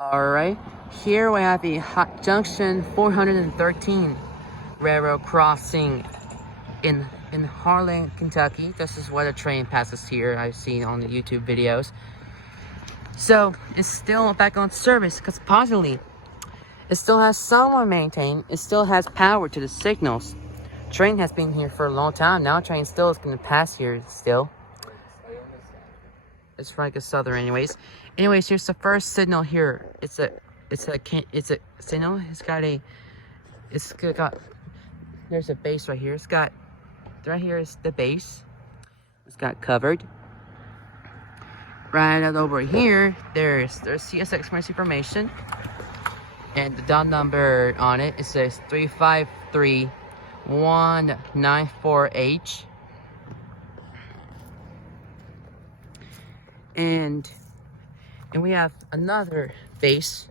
Alright, here we have the Junction 413 railroad crossing in Harlan, Kentucky. This is where the train passes here. I've seen on the YouTube videos. So it's still back on service because possibly it still has someone maintained. It still has power to the signals. Train has been here for a long time now. Train still is going to pass here still. It's like a southern anyways. Here's the first signal here. It's a signal. There's a base right here. Right here is the base. It's got covered. Right over here, there's CSX emergency information. And the dot number on it, it says 353194H. And we have another base.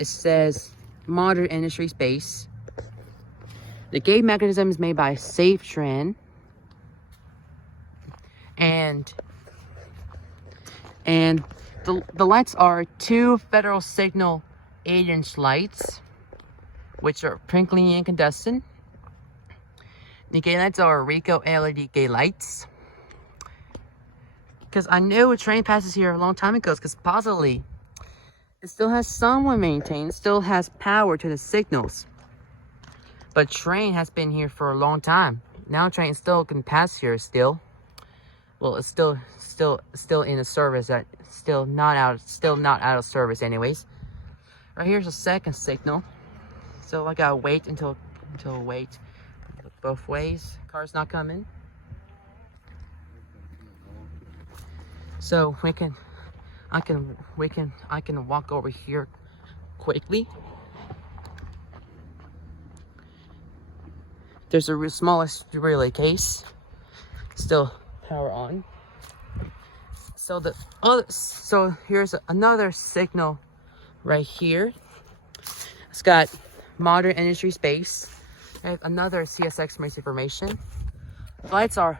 It says Modern Industries Base. The gate mechanism is made by SafeTran. And the lights are two Federal Signal 8-inch lights, which are twinkling and incandescent. The gate lights are Ricoh LED gate lights. Because I knew a train passes here a long time ago, because possibly it still has someone maintained, still has power to the signals. But train has been here for a long time. Now train still can pass here still. Well, it's still in the service, that still not out of service anyways. Right here's the second signal. So I gotta wait until wait both ways. Car's not coming. So I can walk over here quickly. There's a smallest relay case. Still power on. So here's another signal right here. It's got Modern Industries Base. And another CSX emergency information. The lights are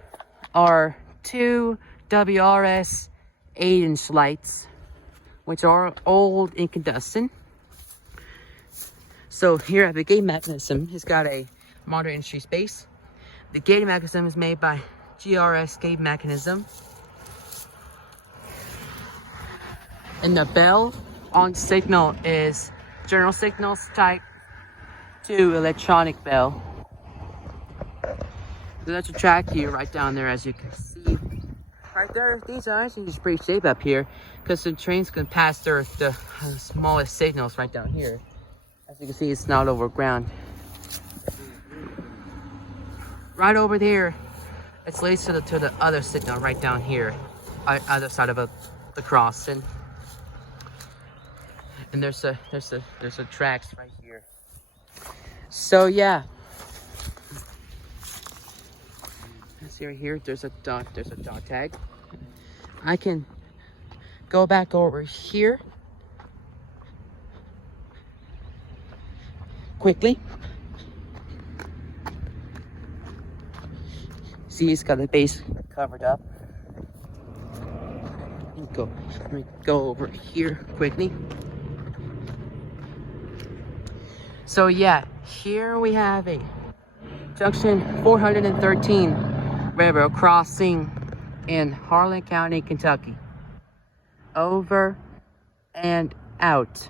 two WRS 8-inch lights, which are old incandescent. So here at the gate mechanism, it's got a Modern Industries Base. The gate mechanism is made by GRS gate mechanism. And the bell on signal is general signals type 2 electronic bell. So that's a track here right down there, as you can see. Right there, these are actually just pretty safe up here because the trains can pass the smallest signals right down here. As you can see, it's not over ground. Right over there, it leads to the other signal right down here, other side of the crossing. And there's a tracks right here. So yeah. See right here, there's a dot tag. I can go back over here quickly. See, it's got the base covered up. Let me go over here quickly. So yeah, here we have a Junction 413 railroad crossing in Harlan County, Kentucky. Over and out.